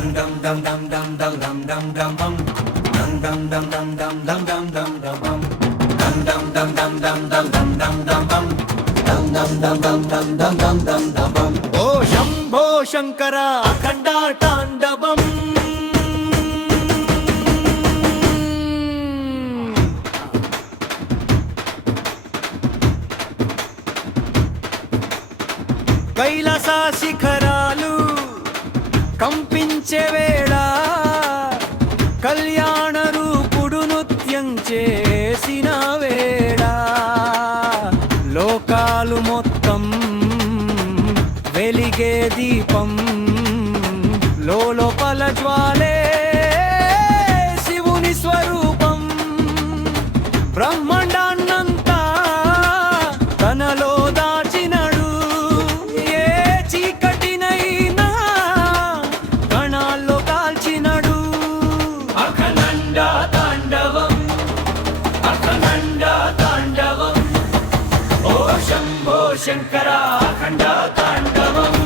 dum dum dum dum dum dum dum dum bum. Dum dum dum dum dum dum dum dum dum bum. Dum dum dum dum dum dum dum dum dum bum. Dum dum dum dum dum dum dum dum dum bum. ఓ శంభో శంకర అఖండ తాండవం. కైలాస శిఖరాలు కంపించే వేళ కళ్యాణ రూపుడు నృత్యం చేసిన వేళ లోకాలు మొత్తం వెలిగే దీపం లోపల జ్వాలే శివుని స్వరూపం బ్రహ్మాండాన్నంతా తనలో దాచినడు ఏ చీకటినైనా కణాల్లో కాల్చినడు అఖండ తాండవం అఖండ తాండవం ఓ శంభో శంకర అఖండ తాండవం.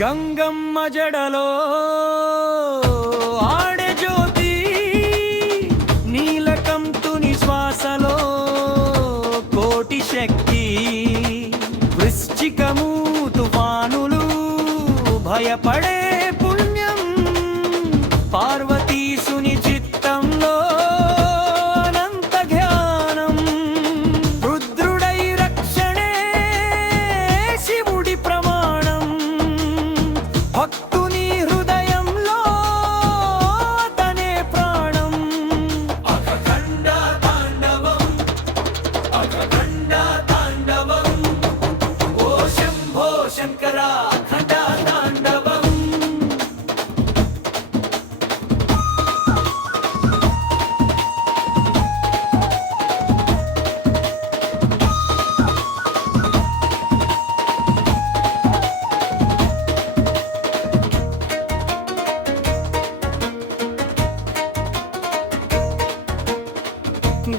గంగమ్మ జడలో ఆడే జ్యోతి నీలకంతుని శ్వాసలో కోటి శక్తి వృశ్చికము తుఫానులు భయపడే పుణ్యం పార్వతీసుని చిత్తంలో అనంత జ్ఞానం రుద్రుడై రక్షణే శివుడి ప్రమాణం భక్తుని హృదయంలో తనే ప్రాణం అఖండ తాండవం అఖండ తాండవం ఓ శంభో శంకర అఖండ తాండవం.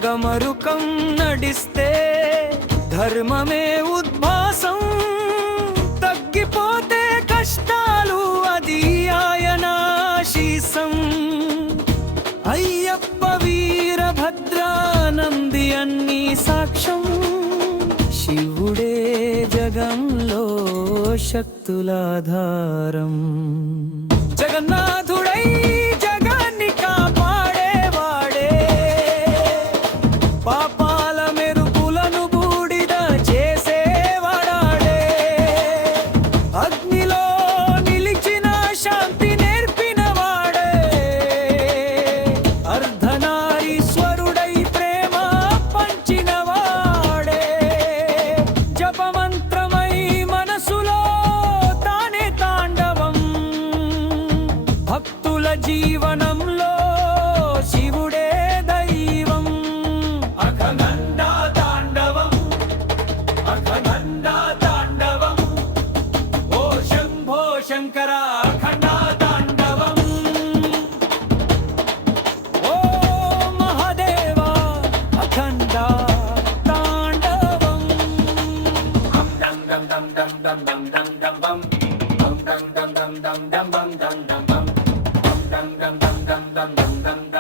గమరుకం నడిస్తే ధర్మమే ఉద్భాసం తగ్గిపోతే కష్టాలు అది ఆయన ఆశీసం అయ్యప్ప వీరభద్రానంది అన్ని సాక్ష్యం శివుడే జగంలో శక్తులాధారం జగన్నాథుడై జగాన్ని కాపాడేవాడే పాపాల మెరుపులను బూడిద చేసేవాడే అగ్నిలో నిలిచిన శాంతి నేర్పినవాడే అర్ధనారీశ్వరుడై ప్రేమ పంచినవాడే జపమంత్రమై మనసులో తానే తాండవం భక్తుల జీవనంలో శివుడే దైవం అఖండ తాండవం అఖండ తాండవం ఓ శంభో శంకర అఖండ తాండవం. ఓ మహాదేవ అఖండ తాండవం. దం దం దం దం దం దం దం దం బం దం దం దం దం దం దం దం దం దం బం దం దం దం దం దం దం దం